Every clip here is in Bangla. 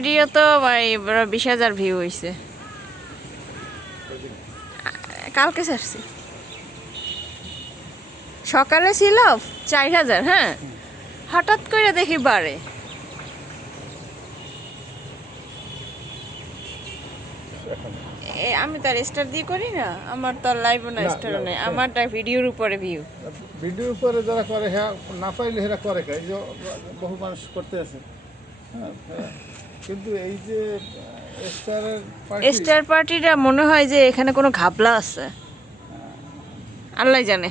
ভিডিও তো ভাই 20,000 ভিউ হয়েছে। কালকে ছাড়ছি, সকালে ছিল 4,000। হ্যাঁ, হঠাৎ করে দেখি বাড়ে। আমি তো আর স্টার দিয়ে করি না, আমার তো আর লাইভও না স্টারও নেই, আমারটা ভিডিওর উপরে ভিউ। ভিডিওর উপরে যারা করে হ্যাঁ না পাইলে হেরা করে এই যে বহু মানুষ করতে আছে। হ্যাঁ, কিন্তু এই যে স্টার পার্টিটা মনে হয় যে এখানে কোনো ঘাপলা আছে, আল্লাহ জানে।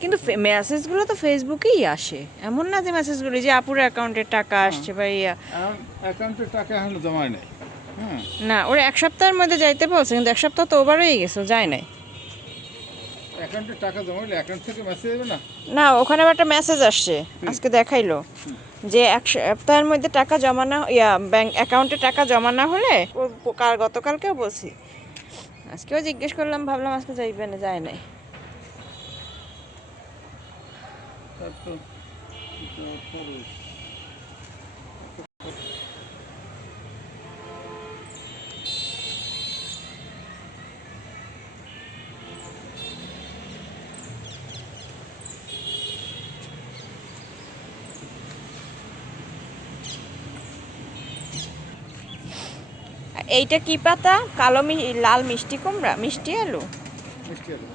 কিন্তু মেসেজগুলো তো ফেসবুকেই আসে, এমন না যে মেসেজগুলো যে আপুর অ্যাকাউন্টে টাকা আসছে বা ইয়া অ্যাকাউন্টে টাকা এখনো জমায় নাই। না, ওরা 1 সপ্তাহের মধ্যে যাইতে বলছে, কিন্তু 1 সপ্তাহ তো ওভার হয়ে গেছে, যায় নাই। অ্যাকাউন্টে টাকা জমাইলে অ্যাকাউন্ট থেকে মেসেজ যাবে না? না, ওখানে আবার একটা মেসেজ আসছে আজকে, দেখাইলো যে 1 সপ্তাহের মধ্যে টাকা জমা না, ব্যাংক অ্যাকাউন্টে টাকা জমা না হলে, গতকালকেও বলছি, আজকেও জিজ্ঞেস করলাম, ভাবলাম আজকে যাইবে না, যায় নাই। এইটা কি পাতা? কালো লাল মিষ্টি কুমড়া, মিষ্টি আলু। মিষ্টি আলু।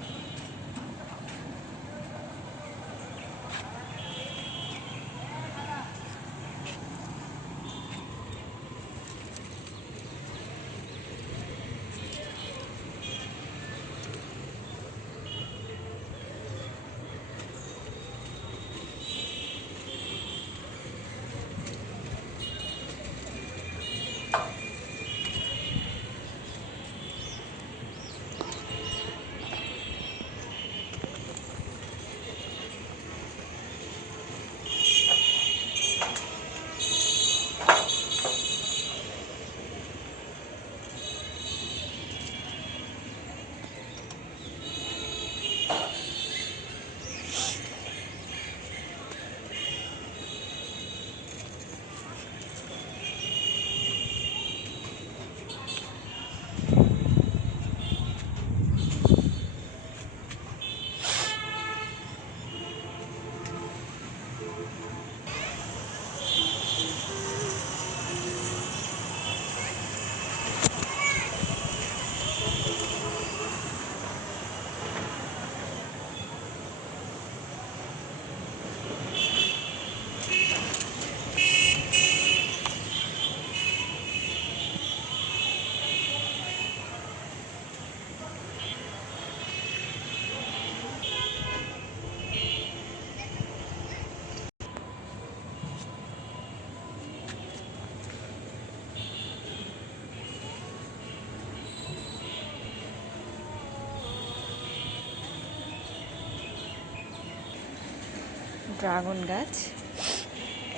ড্রাগন গাছ,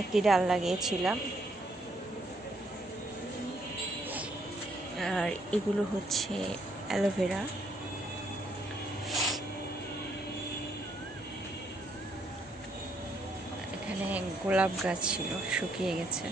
একটি ডাল লাগিয়েছিলাম। আর এগুলো হচ্ছে অ্যালোভেরা। এখানে গোলাপ গাছ ছিল, শুকিয়ে গেছে।